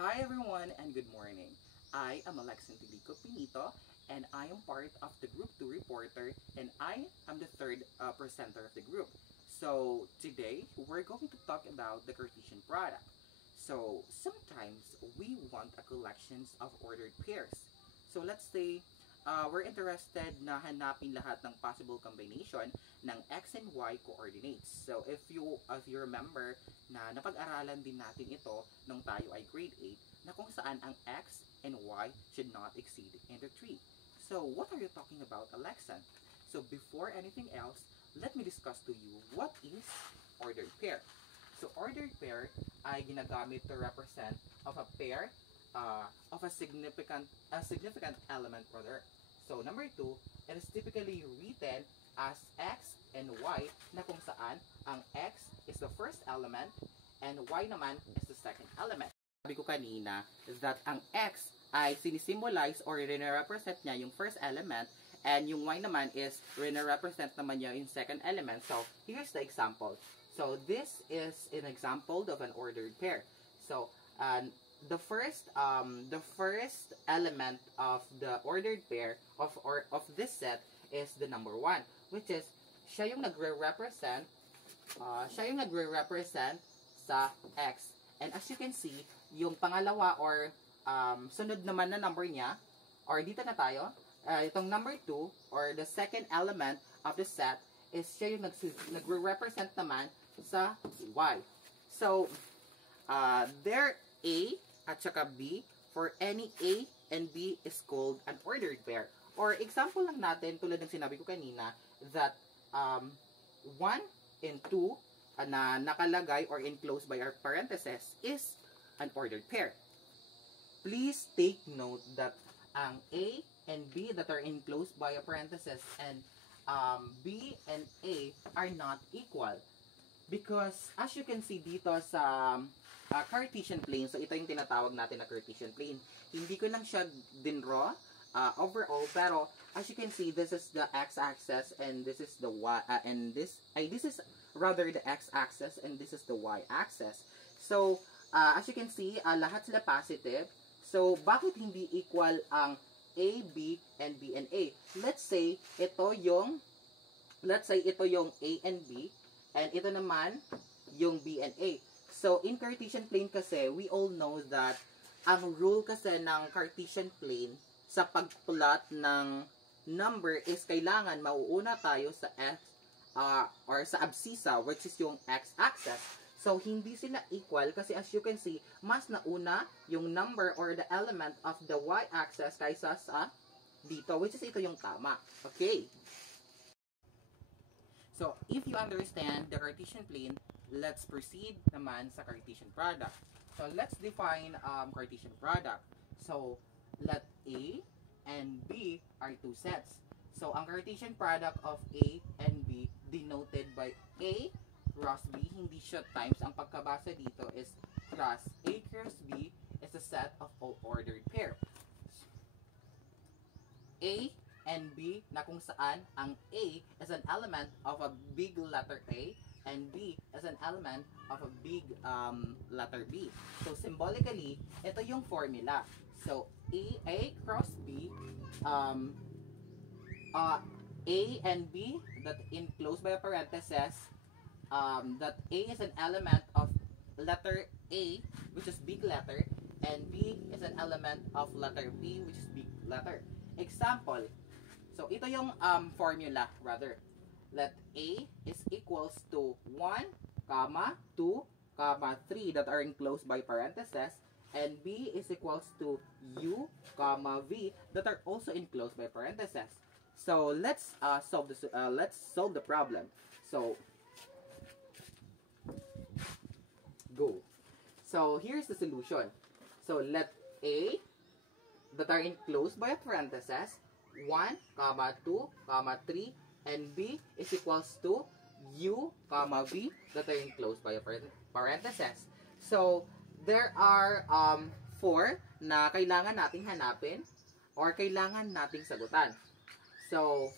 Hi everyone and good morning. I am Alexan Tilico Pinito and I am part of the Group 2 reporter and I am the third presenter of the group. So today we're going to talk about the Cartesian product. So sometimes we want a collections of ordered pairs. So let's say we're interested na hanapin lahat ng possible combination ng x and y coordinates. So if you remember na napag-aralan din natin ito nung tayo ay grade 8 na kung saan ang x and y should not exceed into 3. So what are you talking about, Alexa? So before anything else, let me discuss to you what is ordered pair. So ordered pair ay ginagamit to represent of a pair of a significant element rather. So number 2, it is typically written as x and y na kung saan ang x is the first element and y naman is the second element. Sabi ko kanina that ang x ay sinisimbolize or rina-represent niya yung first element and yung y naman is rina-represent naman niya yung second element. So here's the example. So this is an example of an ordered pair. So the first element of the ordered pair of this set is the number 1, which is siya yung nagre-represent sa x. And as you can see, yung pangalawa or sunod naman na number niya, or dito na tayo, itong number 2 or the second element of the set is siya yung nagre-represent naman sa y. So there A at saka B, for any A and B is called an ordered pair. Or example lang natin, tulad ng sinabi ko kanina, that 1 and 2 na nakalagay or enclosed by our parentheses is an ordered pair. Please take note that ang A and B that are enclosed by a parentheses and B and A are not equal. Because as you can see dito sa Cartesian plane, so ito yung tinatawag natin na Cartesian plane. Hindi ko lang siya dinraw overall, pero as you can see, this is the x-axis and this is the y, and this is rather the x-axis and this is the y-axis. So as you can see, lahat sila positive. So bakit hindi equal ang A, B, and B and A? Let's say ito yung A and B, and ito naman yung B and A. So, in Cartesian plane kasi, we all know that ang rule kasi ng Cartesian plane sa pagplot ng number is kailangan mauuna tayo sa x or sa abscissa, which is yung x-axis. So, hindi sila equal kasi as you can see, mas nauna yung number or the element of the y-axis kaysa sa dito, which is ito yung tama. Okay? So, if you understand the Cartesian plane, let's proceed naman sa Cartesian product. So, let's define Cartesian product. So, let A and B are two sets. So, ang Cartesian product of A and B denoted by A cross B, hindi siya times. Ang pagkabasa dito is cross A cross B is a set of all ordered pair. A and B na kung saan ang A is an element of a big letter A and B is an element of a big letter B. So symbolically, ito yung formula. So A cross B, A and B that enclosed by a parenthesis, that A is an element of letter A, which is big letter, and B is an element of letter B, which is big letter. Example, so ito yung formula rather. Let A is equals to 1, 2, 3 that are enclosed by parentheses, and B is equals to U, V that are also enclosed by parentheses. So let's solve the problem. So go. So here's the solution. So let A that are enclosed by a parentheses 1, 2, 3, and B is equals to U, V that are enclosed by a parentheses. So, there are 4 na kailangan nating hanapin or kailangan nating sagutan. So,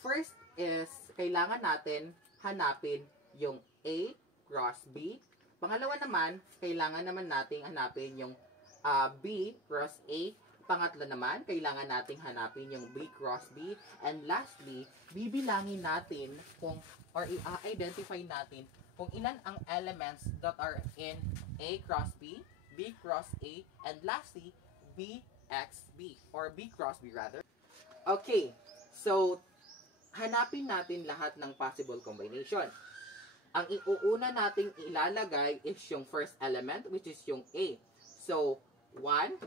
first is kailangan natin hanapin yung A cross B. pangalawa naman, kailangan naman nating hanapin yung B cross A. Pangatlo naman, kailangan nating hanapin yung B cross B. And lastly, bibilangin natin kung, or i-identify natin kung ilan ang elements that are in A cross B cross A, and lastly, B x B, or B cross B rather. Okay, so, hanapin natin lahat ng possible combination. Ang iuuna nating ilalagay is yung first element, which is yung A. So, 1.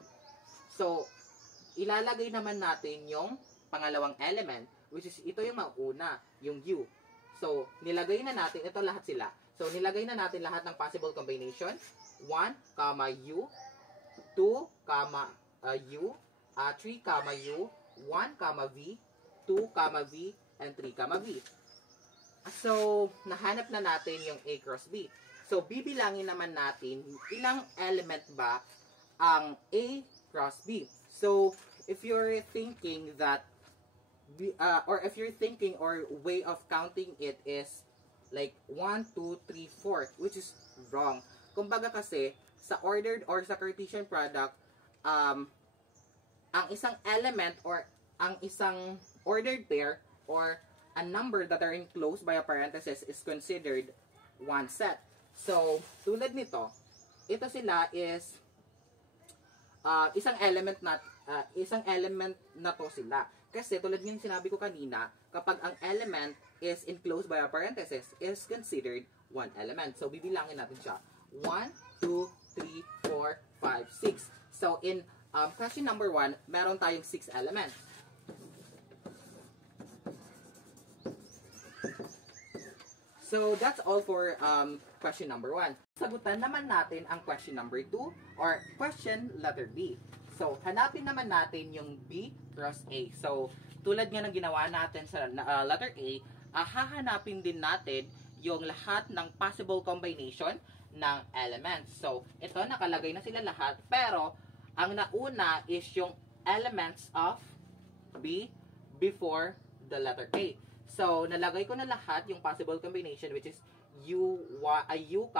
So, ilalagay naman natin yung pangalawang element, which is ito yung mauna, yung U. So, nilagay na natin, ito lahat sila. So, nilagay na natin lahat ng possible combination. 1, U, 2, U, 3, U, 1, V, 2, V, and 3, V. So, nahanap na natin yung A cross B. So, bibilangin naman natin ilang element ba ang A cross B. So, if you're thinking that, or if you're thinking or way of counting it is like 1, 2, 3, 4, which is wrong. Kumbaga kasi, sa ordered or sa Cartesian product, ang isang element or ang isang ordered pair or a number that are enclosed by a parenthesis is considered one set. So, tulad nito, ito sila is isang element na to sila. Kasi tulad ng sinabi ko kanina, kapag ang element is enclosed by a parenthesis, is considered one element. So, bibilangin natin siya. 1, 2, 3, 4, 5, 6. So, in question number 1, meron tayong 6 elements. So, that's all for question number 1. Sagutan naman natin ang question number 2 or question letter B. So, hanapin naman natin yung B cross A. So, tulad nga ng ginawa natin sa letter A, hahanapin din natin yung lahat ng possible combination ng elements. So, ito, nakalagay na sila lahat. Pero, ang nauna is yung elements of B before the letter A. So, nalagay ko na lahat yung possible combination, which is U, 1, U, 2,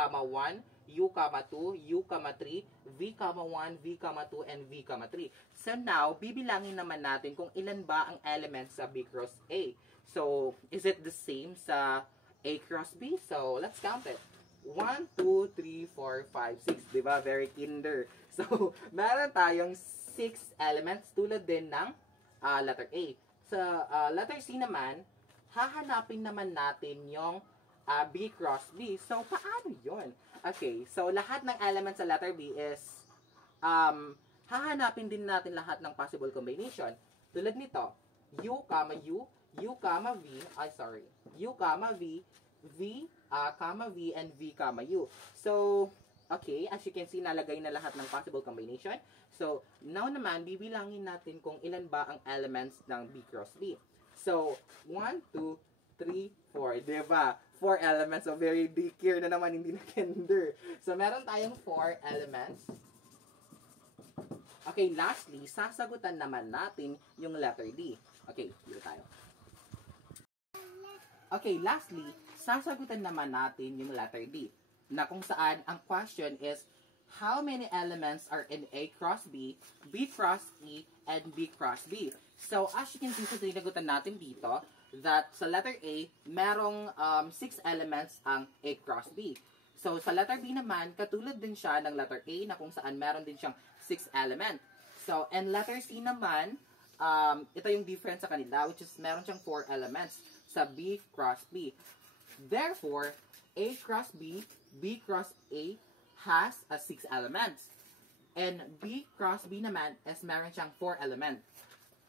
U, 3, V, 1, V, 2, and V, 3. So, now, bibilangin naman natin kung ilan ba ang elements sa B cross A. So, is it the same sa A cross B? So, let's count it. 1, 2, 3, 4, 5, 6. Diba? Very kinder. So, meron tayong 6 elements tulad din ng letter A. Sa letter C naman, hahanapin naman natin yung B cross B. So, paano yun? Okay, so lahat ng elements sa letter B is hahanapin din natin lahat ng possible combination. Tulad nito, U, U, U, V, U, V, V, V, and V, U. So, okay, as you can see, nalagay na lahat ng possible combination. So, now naman, bibilangin natin kung ilan ba ang elements ng B cross B. So, 1, 2, 3, 4. Diba? 4 elements. So, very daycare na naman, hindi na kinder. So, meron tayong 4 elements. Okay, lastly, sasagutan naman natin yung letter D. Okay, dito tayo. Okay, lastly, sasagutan naman natin yung letter D. Na kung saan, ang question is, how many elements are in A cross B cross E, and B cross B? So, as you can see sa sinagutan natin dito, that sa letter A, merong 6 elements ang A cross B. So, sa letter B naman, katulad din siya ng letter A na kung saan meron din siyang 6 element. So, and letter C naman, ito yung difference sa kanila, which is meron siyang 4 elements sa B cross B. Therefore, A cross B cross A has 6 elements. And B cross B naman is meron siyang 4 elements.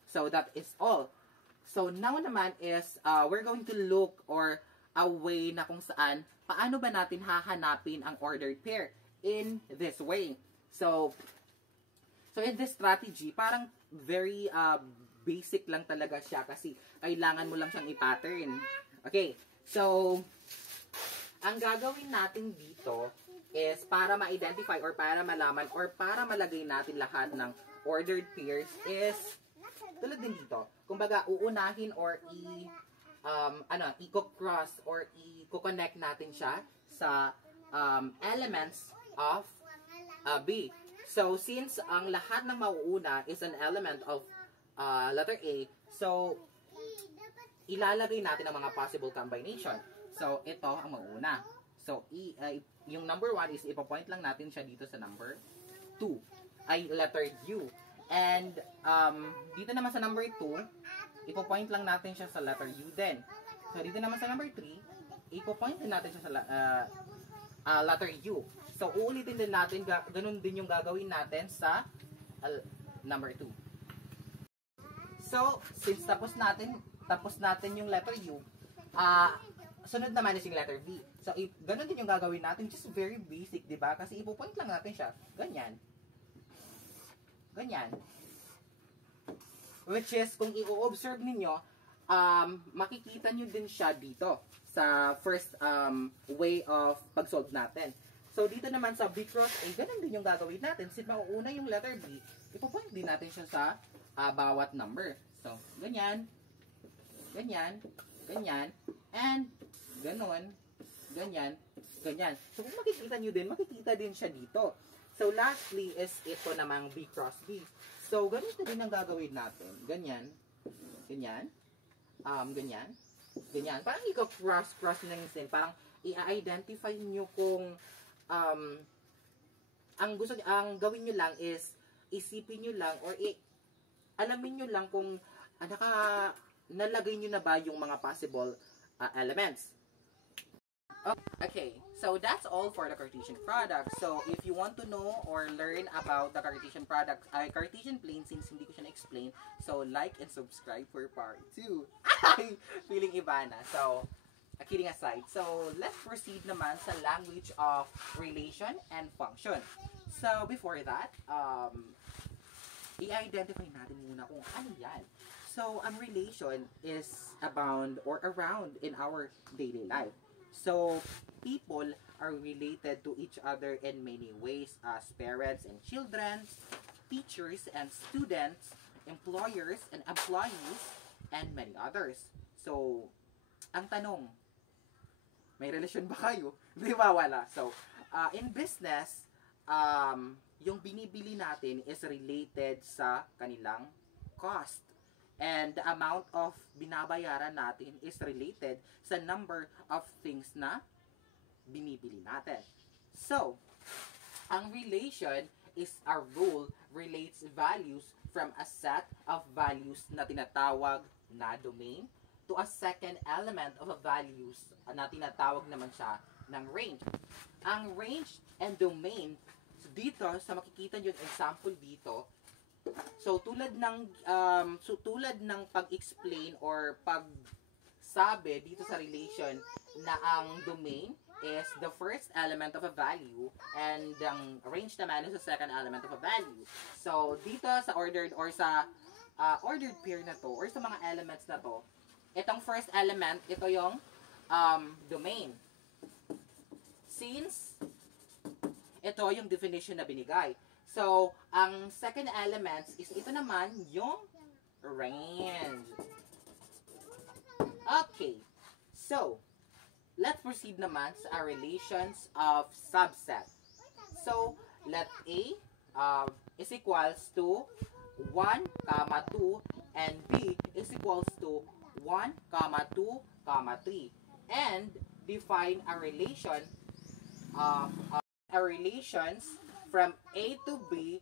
So, that is all. So, now naman is, we're going to look or a way na kung saan, paano ba natin hahanapin ang ordered pair in this way. So in this strategy, parang very basic lang talaga siya kasi kailangan mo lang siyang i-pattern. Okay, so, ang gagawin natin dito is para ma-identify or para malaman or para malagay natin lahat ng ordered pairs is tulad din dito. Kumbaga, uunahin or i-cross or i-connect natin siya sa elements of B. So, since ang lahat ng mauuna is an element of letter A, so, ilalagay natin ang mga possible combination. So, ito ang mauuna. So, yung number 1 is ipapoint lang natin siya dito sa number 2. Ay, letter U. And, dito naman sa number 2, ipapoint lang natin siya sa letter U din. So, dito naman sa number 3, ipapoint din natin siya sa letter U. So, uulitin din natin, ganun din yung gagawin natin sa number 2. So, since tapos natin yung letter U, sunod naman is yung letter V. So, ganun din yung gagawin natin, just very basic, di ba? Kasi ipo-point lang natin siya, ganyan. Ganyan. Which is, kung i-observe ninyo, makikita nyo din siya dito sa first way of pag-solve natin. So, dito naman sa B cross A, ganun din yung gagawin natin. Since mauuna yung letter B, ipo-point din natin siya sa bawat number. So, ganyan, ganyan, ganyan, and ganon, ganyan, ganyan. So, kung makikita nyo din, makikita din siya dito. So, lastly is ito namang B cross B. So, ganito din ang gagawin natin. Ganyan, ganyan, ganyan, ganyan. Parang i-cross na yung sin. Parang i-identify nyo kung ang gawin nyo lang is isipin nyo lang or alamin nyo lang kung nalagay nyo na ba yung mga possible elements. Okay, so that's all for the Cartesian product. So if you want to know or learn about the Cartesian product, Cartesian plane, since hindi ko siya na-explain, so like and subscribe for part 2. Feeling iba na. So, kidding aside. So, let's proceed naman sa language of relation and function. So, before that, i-identify natin muna kung ano yan. So, ang relation is abound or around in our daily life. So, people are related to each other in many ways as parents and children, teachers and students, employers and employees, and many others. So, ang tanong, may relasyon ba kayo? Di ba wala? So, in business, yung binibili natin is related sa kanilang cost. And the amount of binabayaran natin is related sa number of things na binibili natin. So, ang relation is a rule relates values from a set of values na tinatawag na domain to a second element of a values na tinatawag naman siya ng range. Ang range and domain, so dito, sa makikita nyo yung example dito, so tulad ng pag-explain or pagsabi dito sa relation na ang domain is the first element of a value and ang range naman is the second element of a value. So dito sa ordered or sa ordered pair na to or sa mga elements na to, itong first element, ito yung domain. Since ito yung definition na binigay. So, ang second elements is ito naman yung range. Okay. So, let's proceed naman sa relations of subset. So, let A is equals to 1, 2, and B is equals to 1, 2, 3. And define a relation of relations from A to B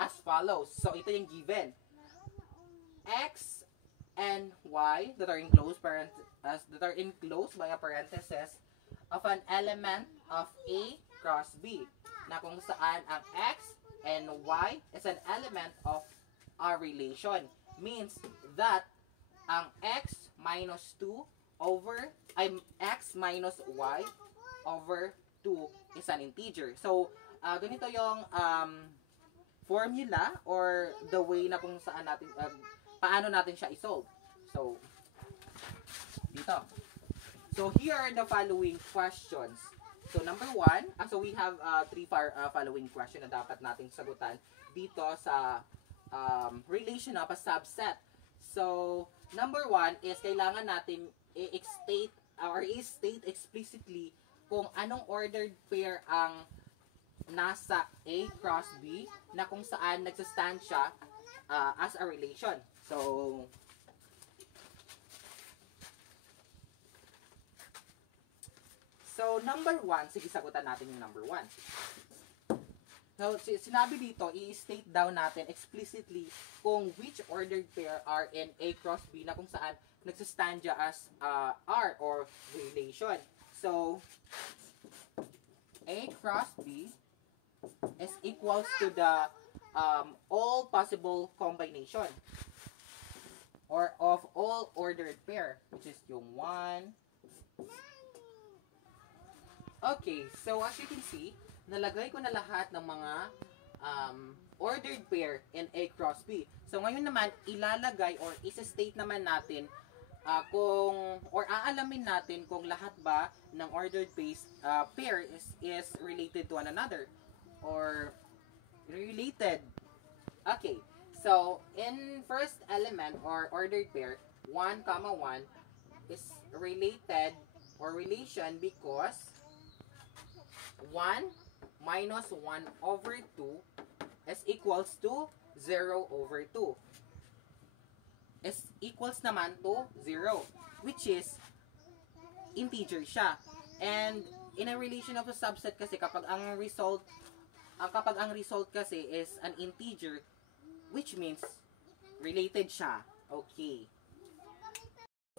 as follows. So, ito yung given. X and Y that are enclosed by a parenthesis of an element of A cross B. Na kung saan ang X and Y is an element of a relation. Means that ang X minus 2 over, X minus Y over 2 is an integer. So, ganito yung formula or the way na kung saan natin, paano natin siya isolve. So, dito. So, here are the following questions. So, number 1, so we have 3 following question na dapat nating sagutan dito sa relation of a subset. So, number 1 is kailangan natin i-state explicitly kung anong ordered pair ang nasa A cross B na kung saan nagsastand siya as a relation. So, number 1, sige, sagutan natin yung number 1. So, sinabi dito, i-state down natin explicitly kung which ordered pair are in A cross B na kung saan nagsastand siya as R or relation. So, A cross B is equals to the all possible combination or of all ordered pair, which is yung 1. Okay, so as you can see, nalagay ko na lahat ng mga ordered pair in A cross B. So ngayon naman, ilalagay or isa-state naman natin aalamin natin kung lahat ba ng ordered pair is related to one another or related. Okay, so in first element or ordered pair, 1, 1 is related or relation because 1 minus 1 over 2 is equals to 0 over 2. Is equals naman to 0, which is integer siya. And in a relation of a subset kasi kapag ang result kasi is an integer, which means related siya. Okay.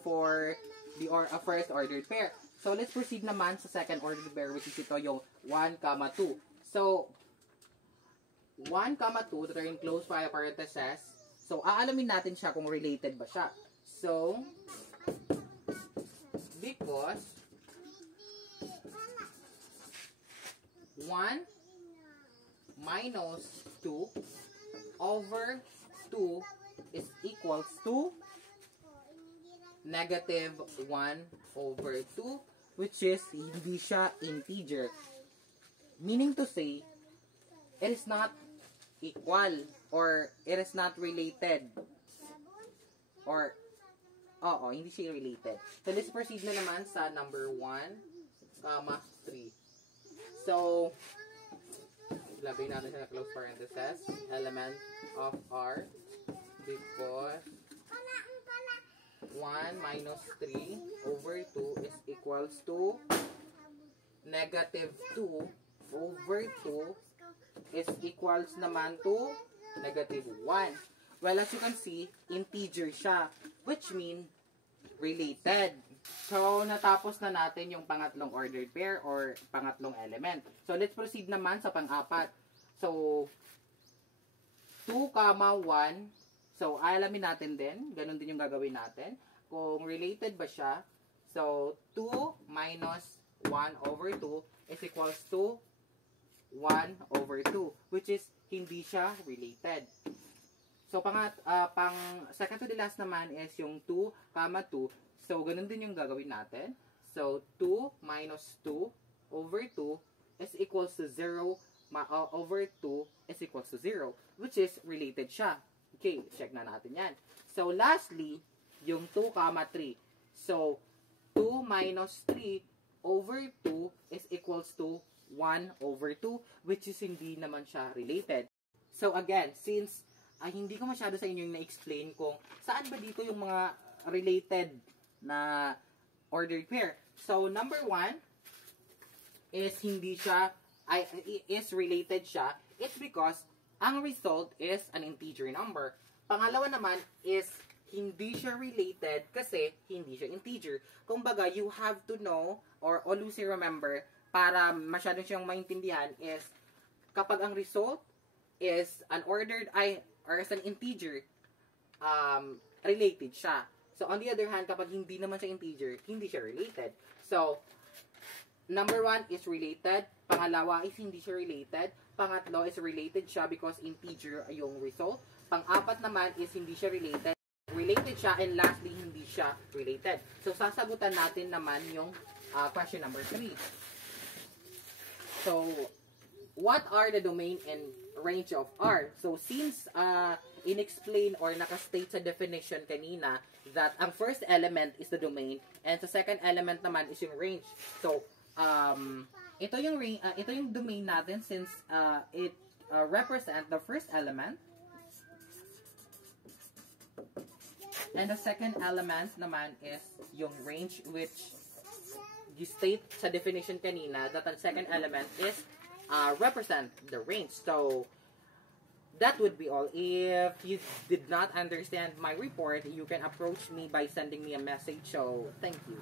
For the first ordered pair. So let's proceed naman sa second ordered pair, which is ito yung 1, 2. So 1, 2 that are in close parentheses. So, aalamin natin siya kung related ba siya. So, because 1 minus 2 over 2 is equals to negative 1 over 2, which is hindi siya integer. Meaning to say, it is not equal or it is not related. Or, hindi siya related. So, let's proceed na naman sa number 1, 3. So, ilagay natin siya na close parentheses, element of R, because 1 minus 3 over 2 is equals to negative 2 over 2 is equals naman to negative 1. Well, as you can see, integer siya, which mean related. So, natapos na natin yung pangatlong ordered pair or pangatlong element. So, let's proceed naman sa pang-apat. So, 2, 1. So, alamin natin din. Ganun din yung gagawin natin. Kung related ba siya. So, 2 minus 1 over 2 is equals to 1 over 2, which is hindi siya related. So, pang second to the last naman is yung 2, 2. So, ganun din yung gagawin natin. So, 2 minus 2 over 2 is equals to 0 over 2 is equals to 0, which is related siya. Okay, check na natin yan. So, lastly, yung 2, 3. So, 2 minus 3 over 2 is equals to 1 over 2, which is hindi naman siya related. So again, since hindi ko masyado sa inyo yung na-explain kung saan ba dito yung mga related na ordered pair. So number 1 is hindi siya, is related siya. It's because ang result is an integer number. Pangalawa naman is hindi siya related kasi hindi siya integer. Kumbaga, you have to know or always remember para masyado siyang maintindihan is kapag ang result is an ordered or as an integer, related siya. So, on the other hand, kapag hindi naman siya integer, hindi siya related. So, number 1 is related. Pangalawa is hindi siya related. Pangatlo is related siya because integer yung result. Pang-apat naman is hindi siya related. Related siya. And lastly, hindi siya related. So, sasagutan natin naman yung question number 3. So, what are the domain and range of R? So, since in-explain or nakastate sa definition kanina that ang first element is the domain and sa second element naman is yung range. So, ito yung domain natin since it represent the first element. And the second element naman is yung range, which you state sa definition kanina that the second element is represent the range. So that would be all. If you did not understand my report, you can approach me by sending me a message. So thank you.